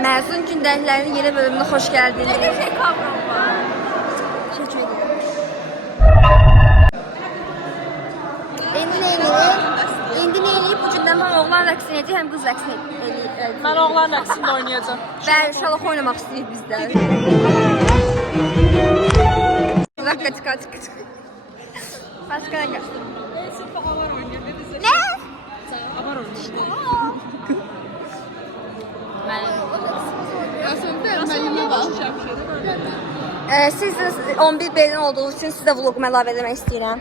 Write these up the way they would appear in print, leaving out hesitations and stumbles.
Məzun gündəliklərinin yeni bölümünə xoş gəldiniz. Nə şey kavram var? Teşekkür ederim. İndi nə eləyib? Bu gündən həm oğlan rəqsini edəcək, həm qız rəqsini edəcək. Mən oğlan rəqsində oynayacağım. Və uşaq oynamaq istəyir bizdən. Qaç. Başqa nə gəl? Avar oynayır, ne Nə? Avar oynayır. Siz 11 belin olduğunuz için sizə vlogumu əlavə etmək istəyirəm.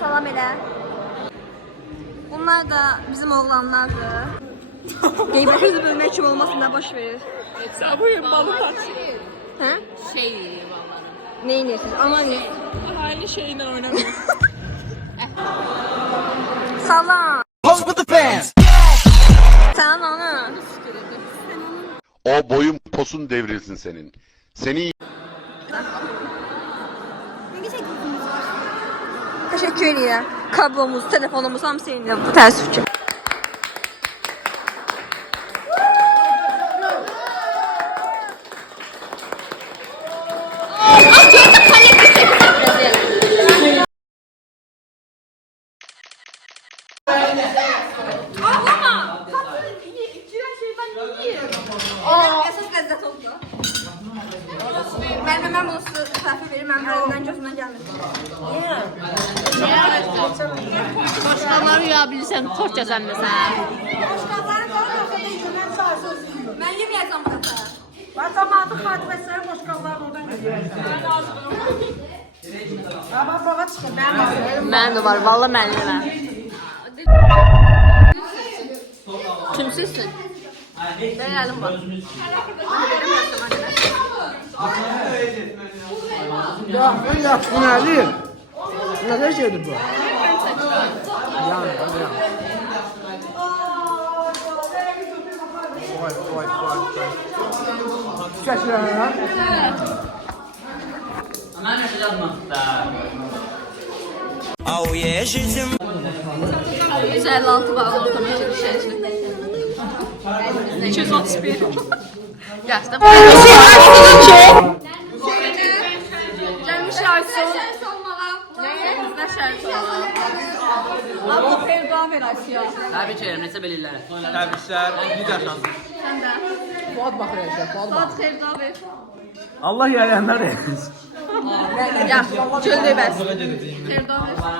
Salam elə. Bunlar da bizim oğlanlardır. Qeybətimizi bölmək kim olmasın da baş verir. Sabuyum balı taç. Hə? Şey vallahi. Ne inirsiniz? Aman ne? Aynı şeyle oynamıyor. Salam. Pose with the fans. Salam ana. O boyun posun devrilsin senin. Seni Teşekkür edirəm. Kablomuz, telefonumuz hamısı indi. Bu təəssüf ki. Əsas ləzzət oldu. Mən bunu sizə təhvil verim, mənim əlimdən gözümdən gəlmir. Başqaları yuyabilirsən, tort kəsənməsən. Mən yeməyəcəm bu dəfə. Batamadı Fatihəsləri boşqallar oradan görüyor. Baba çıxır, mənim ağzım. Mənim də var, valla mənim də var. Kimsizsin? Benim əlim var. Ya ben yaptım Ali. Ne şeydi bu? Çekil ya. Oh yeah, she's in 156 bağlı otomatik düşəcək. 231. Gəzdə. Gəlmiş şahitsin. Nə şəhid olmalı? Abla Ferda verasiya. Təbii ki, necə bilirlər. Təbriklər. Güzel şans. Sən də. Fuat bakır Fuat Saat xeyirdə ver. Allah yayanlar eylesin. Ya, göldür bəs. Xeyirdə ver.